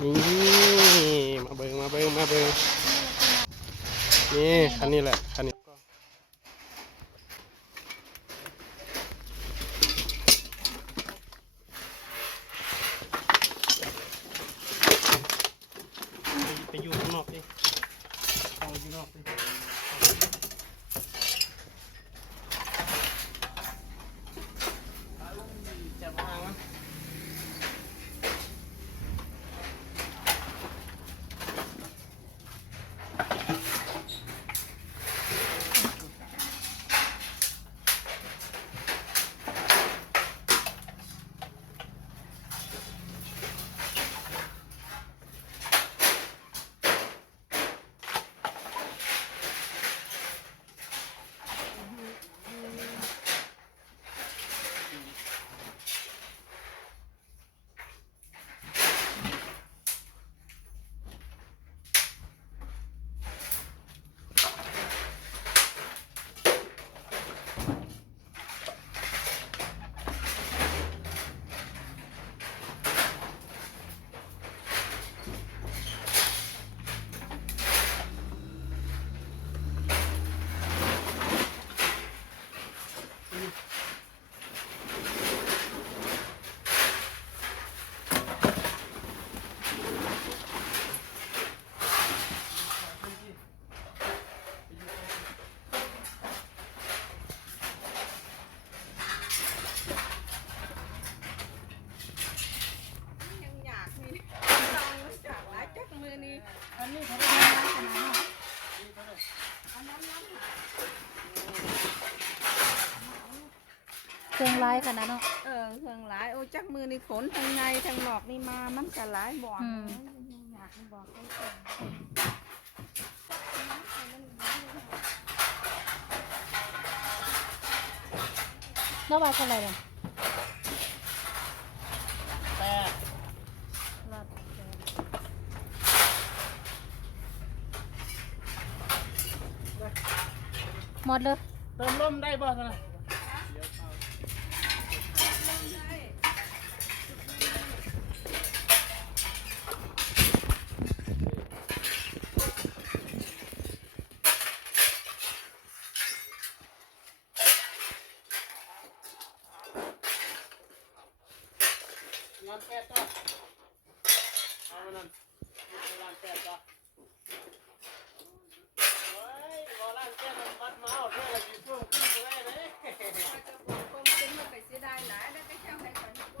นี่มาเบิงนี่คันนี้แหละคันนี้ไปอยู่ข้างนอกดิเอาอยู่นอกดิจะวางมันอันนี้เขาได้ร้านขนาดนั้นอันนั้นเครื่องลายขนาดนั้นเครื่องหลายโอ้จักมือนี่ขนทางในทางนอกนี่มามันก็หลายบ่อนอยากบอกให้ส่งแล้วว่าเท่าไหร่เนี่ยหมดเลยเติมลมได้บ่นะงานแปดต่อเอาไปนั่นงานแปดต่อเฮ้ยบ่ร้านแปดมันบัดมาเอาเท่าไหร่กี่ช่วงขึ้นไปได้เลยจะบอกคงเป็นมาไปเสียดายหลายแล้วก็เจ้าให้คน